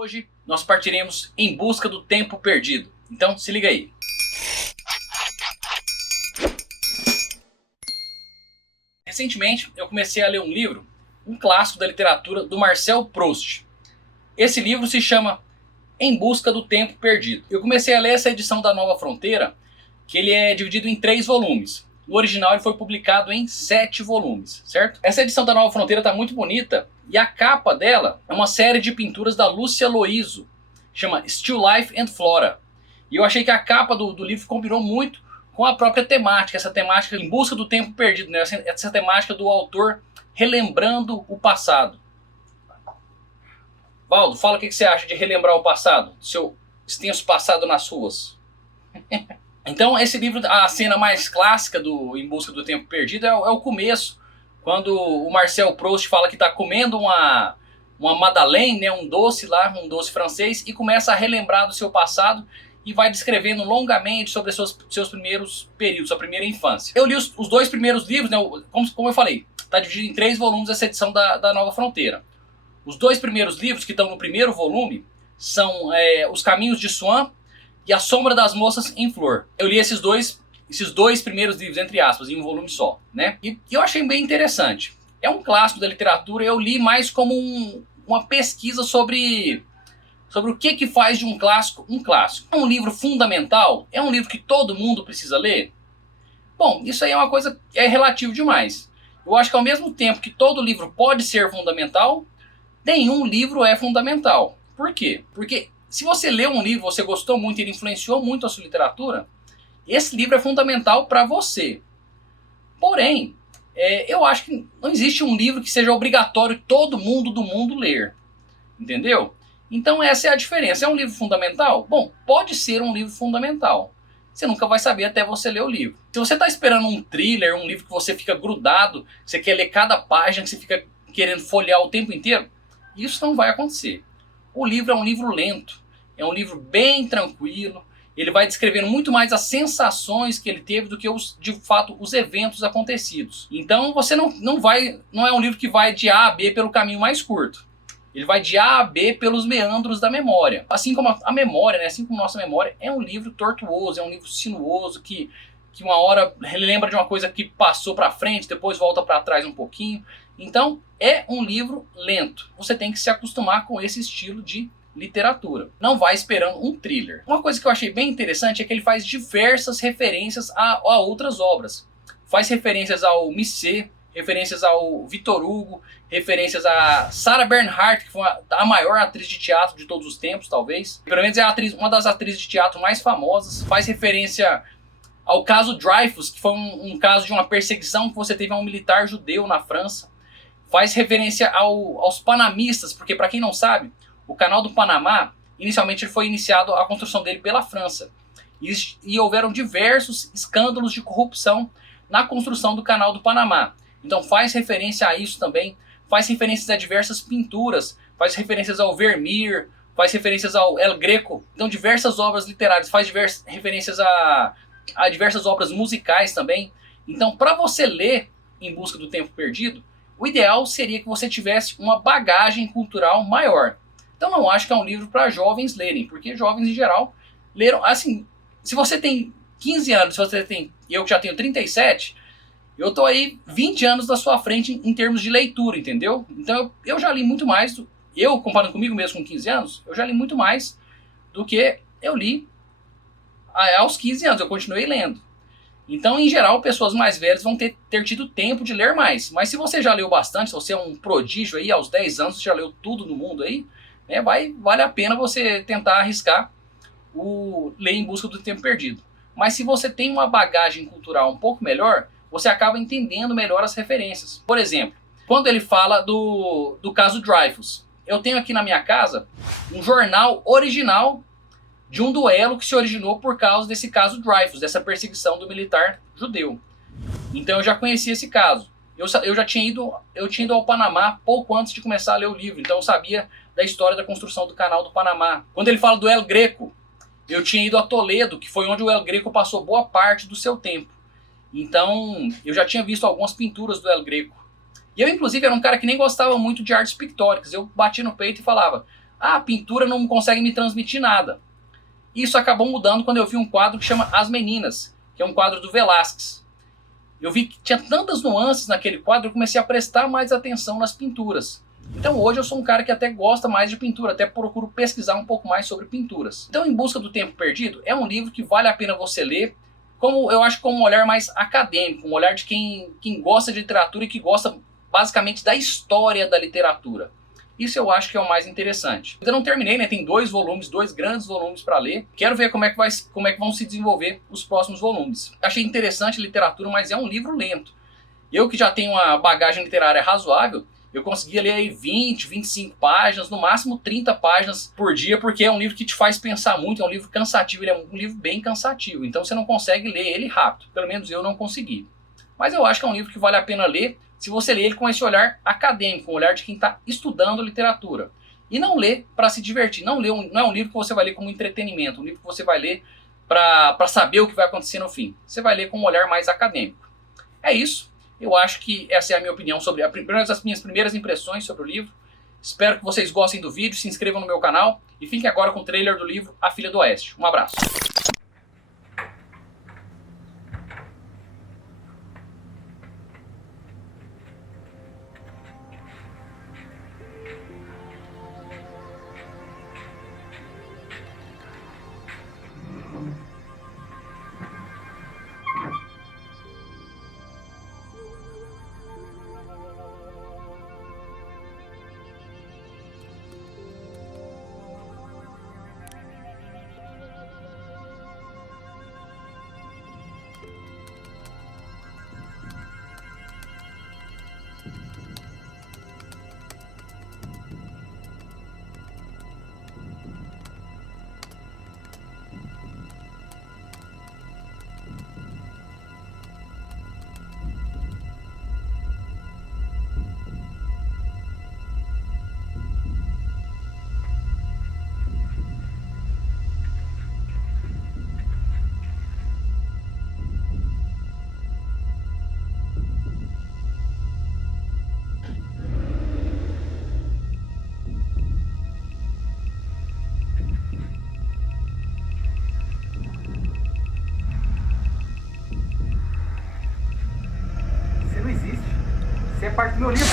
Hoje nós partiremos em busca do tempo perdido. Então se liga aí. Recentemente eu comecei a ler um livro, um clássico da literatura do Marcel Proust. Esse livro se chama Em Busca do Tempo Perdido. Eu comecei a ler essa edição da Nova Fronteira, que ele é dividido em 3 volumes. No original ele foi publicado em 7 volumes, certo? Essa edição da Nova Fronteira está muito bonita e a capa dela é uma série de pinturas da Lúcia Loiso, chama Still Life and Flora. E eu achei que a capa do livro combinou muito com a própria temática, essa temática em busca do tempo perdido, né? Essa temática do autor relembrando o passado. Valdo, fala o que você acha de relembrar o passado, seu extenso passado nas ruas. Então esse livro, a cena mais clássica do Em Busca do Tempo Perdido é o começo, quando o Marcel Proust fala que está comendo uma madeleine, né, um doce francês, e começa a relembrar do seu passado e vai descrevendo longamente sobre seus primeiros períodos, sua primeira infância. Eu li os 2 primeiros livros, né, como eu falei, está dividido em 3 volumes essa edição da Nova Fronteira. Os 2 primeiros livros que estão no primeiro volume são Os Caminhos de Swan e A Sombra das Moças em Flor. Eu li esses dois primeiros livros, entre aspas, em um volume só, né? E eu achei bem interessante. É um clássico da literatura, eu li mais como uma pesquisa sobre o que faz de um clássico um clássico. É um livro fundamental? É um livro que todo mundo precisa ler? Bom, isso aí é uma coisa que é relativo demais. Eu acho que ao mesmo tempo que todo livro pode ser fundamental, nenhum livro é fundamental. Por quê? Porque se você lê um livro, você gostou muito, ele influenciou muito a sua literatura, esse livro é fundamental para você. Porém, eu acho que não existe um livro que seja obrigatório todo mundo do mundo ler. Entendeu? Então essa é a diferença. É um livro fundamental? Bom, pode ser um livro fundamental. Você nunca vai saber até você ler o livro. Se você está esperando um thriller, um livro que você fica grudado, que você quer ler cada página, que você fica querendo folhear o tempo inteiro, isso não vai acontecer. O livro é um livro lento, é um livro bem tranquilo, ele vai descrevendo muito mais as sensações que ele teve do que de fato os eventos acontecidos. Então você não é um livro que vai de A a B pelo caminho mais curto. Ele vai de A a B pelos meandros da memória. Assim como a memória, né? Assim como a nossa memória, é um livro tortuoso, é um livro sinuoso, que uma hora lembra de uma coisa que passou para frente, depois volta para trás um pouquinho. Então é um livro lento. Você tem que se acostumar com esse estilo de literatura. Não vai esperando um thriller. Uma coisa que eu achei bem interessante é que ele faz diversas referências a outras obras. Faz referências ao Misset, referências ao Victor Hugo, referências a Sarah Bernhardt, que foi a maior atriz de teatro de todos os tempos, talvez. Pelo menos é uma das atrizes de teatro mais famosas. Faz referência ao caso Dreyfus, que foi um caso de uma perseguição que você teve a um militar judeu na França. Faz referência aos panamistas, porque para quem não sabe, o Canal do Panamá, inicialmente ele foi iniciado a construção dele pela França. E houveram diversos escândalos de corrupção na construção do Canal do Panamá. Então faz referência a isso também, faz referências a diversas pinturas, faz referências ao Vermeer, faz referências ao El Greco. Então diversas obras literárias, faz diversas referências a diversas obras musicais também. Então para você ler Em Busca do Tempo Perdido, o ideal seria que você tivesse uma bagagem cultural maior. Então não acho que é um livro para jovens lerem, porque jovens em geral leram, assim, se você tem 15 anos, se você tem, eu que já tenho 37, eu tô aí 20 anos da sua frente em termos de leitura, entendeu? Então eu já li muito mais, eu comparando comigo mesmo com 15 anos, eu já li muito mais do que eu li aos 15 anos, eu continuei lendo. Então, em geral, pessoas mais velhas vão ter tido tempo de ler mais. Mas se você já leu bastante, se você é um prodígio aí, aos 10 anos, você já leu tudo no mundo aí, né, vale a pena você tentar arriscar o ler Em Busca do Tempo Perdido. Mas se você tem uma bagagem cultural um pouco melhor, você acaba entendendo melhor as referências. Por exemplo, quando ele fala do caso Dreyfus, eu tenho aqui na minha casa um jornal original de um duelo que se originou por causa desse caso Dreyfus, dessa perseguição do militar judeu. Então eu já conhecia esse caso. Eu já tinha ido ao Panamá pouco antes de começar a ler o livro, então eu sabia da história da construção do Canal do Panamá. Quando ele fala do El Greco, eu tinha ido a Toledo, que foi onde o El Greco passou boa parte do seu tempo. Então eu já tinha visto algumas pinturas do El Greco. E eu, inclusive, era um cara que nem gostava muito de artes pictóricas. Eu bati no peito e falava: a pintura não consegue me transmitir nada. Isso acabou mudando quando eu vi um quadro que chama As Meninas, que é um quadro do Velázquez. Eu vi que tinha tantas nuances naquele quadro, eu comecei a prestar mais atenção nas pinturas. Então hoje eu sou um cara que até gosta mais de pintura, até procuro pesquisar um pouco mais sobre pinturas. Então Em Busca do Tempo Perdido é um livro que vale a pena você ler, como eu acho, com um olhar mais acadêmico, um olhar de quem gosta de literatura e que gosta basicamente da história da literatura. Isso eu acho que é o mais interessante. Eu não terminei, né? Tem 2 volumes, 2 grandes volumes para ler. Quero ver como é que vão se desenvolver os próximos volumes. Achei interessante a literatura, mas é um livro lento. Eu que já tenho uma bagagem literária razoável, eu conseguia ler aí 20, 25 páginas, no máximo 30 páginas por dia, porque é um livro que te faz pensar muito, é um livro cansativo, ele é um livro bem cansativo, então você não consegue ler ele rápido, pelo menos eu não consegui. Mas eu acho que é um livro que vale a pena ler se você ler ele com esse olhar acadêmico, um olhar de quem está estudando literatura. E não lê para se divertir, não é um livro que você vai ler como entretenimento, um livro que você vai ler para saber o que vai acontecer no fim. Você vai ler com um olhar mais acadêmico. É isso. Eu acho que essa é a minha opinião sobre as minhas primeiras impressões sobre o livro. Espero que vocês gostem do vídeo, se inscrevam no meu canal e fiquem agora com o trailer do livro A Filha do Oeste. Um abraço. Você não existe. Você é parte do meu livro.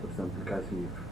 Tô precisando publicar esse livro.